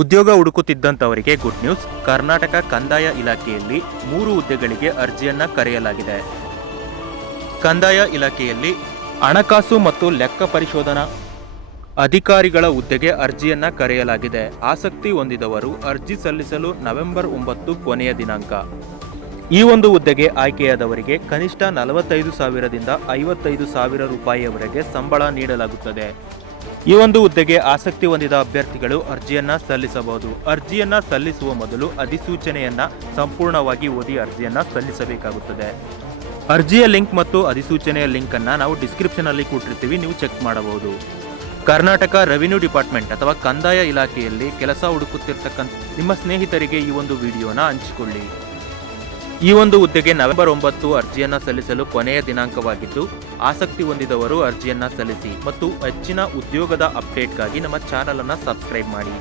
ಉದ್ಯೋಗ ಹುಡುಕುತ್ತಿದ್ದಂಥವರಿಗೆ good news Karnataka ಕಂದಾಯ ಇಲಾಖೆಯಲ್ಲಿ ಮೂರು ಹುದ್ದೆಗಳಿಗೆ ಅರ್ಜಿಯನ್ನ ಕರೆಯಲಾಗಿದೆ. ಕಂದಾಯ ಇಲಾಖೆಯಲ್ಲಿ ಹಣಕಾಸು ಮತ್ತು ಲೆಕ್ಕ ಪರಿಶೋಧನಾ ಅಧಿಕಾರಿಗಳ ಹುದ್ದೆಗೆ ಅರ್ಜಿಯನ್ನ ಕರೆಯಲಾಗಿದೆ. ಆಸಕ್ತಿ ಹೊಂದಿದವರು ಅರ್ಜಿ ಸಲ್ಲಿಸಲು ನವೆಂಬರ್ ಒಂಬತ್ತು ಕೊನೆಯ ದಿನಾಂಕ. ಈ ಒಂದು ಹುದ್ದೆಗೆ ಆಯ್ಕೆಯಾದವರಿಗೆ ಕನಿಷ್ಠ ನಲವತ್ತೈದು ಸಾವಿರದಿಂದ ಐವತ್ತೈದು ಸಾವಿರ ರೂಪಾಯಿಯವರೆಗೆ ಸಂಬಳ ನೀಡಲಾಗುತ್ತದೆ. ಈ ಒಂದು ಹುದ್ದೆಗೆ ಆಸಕ್ತಿ ಹೊಂದಿದ ಅಭ್ಯರ್ಥಿಗಳು ಅರ್ಜಿಯನ್ನ ಸಲ್ಲಿಸಬಹುದು. ಅರ್ಜಿಯನ್ನ ಸಲ್ಲಿಸುವ ಮೊದಲು ಅಧಿಸೂಚನೆಯನ್ನ ಸಂಪೂರ್ಣವಾಗಿ ಓದಿ ಅರ್ಜಿಯನ್ನ ಸಲ್ಲಿಸಬೇಕಾಗುತ್ತದೆ. ಅರ್ಜಿಯ ಲಿಂಕ್ ಮತ್ತು ಅಧಿಸೂಚನೆಯ ಲಿಂಕ್ ಅನ್ನ ನಾವು ಡಿಸ್ಕ್ರಿಪ್ಷನ್ ಅಲ್ಲಿ ಕೊಟ್ಟಿರ್ತೀವಿ, ನೀವು ಚೆಕ್ ಮಾಡಬಹುದು. ಕರ್ನಾಟಕ ರೆವಿನ್ಯೂ ಡಿಪಾರ್ಟ್ಮೆಂಟ್ ಅಥವಾ ಕಂದಾಯ ಇಲಾಖೆಯಲ್ಲಿ ಕೆಲಸ ಹುಡುಕುತ್ತಿರ್ತಕ್ಕಂಥ ನಿಮ್ಮ ಸ್ನೇಹಿತರಿಗೆ ಈ ಒಂದು ವಿಡಿಯೋನ ಹಂಚಿಕೊಳ್ಳಿ. ಈ ಒಂದು ಹುದ್ದೆಗೆ ನವೆಂಬರ್ ಒಂಬತ್ತು ಅರ್ಜಿಯನ್ನ ಸಲ್ಲಿಸಲು ಕೊನೆಯ ದಿನಾಂಕವಾಗಿದ್ದು, ಆಸಕ್ತಿ ಹೊಂದಿದವರು ಅರ್ಜಿಯನ್ನ ಸಲ್ಲಿಸಿ ಮತ್ತು ಹೆಚ್ಚಿನ ಉದ್ಯೋಗದ ಅಪ್ಡೇಟ್ಗಾಗಿ ನಮ್ಮ ಚಾನಲ್ ಅನ್ನ ಸಬ್ಸ್ಕ್ರೈಬ್ ಮಾಡಿ.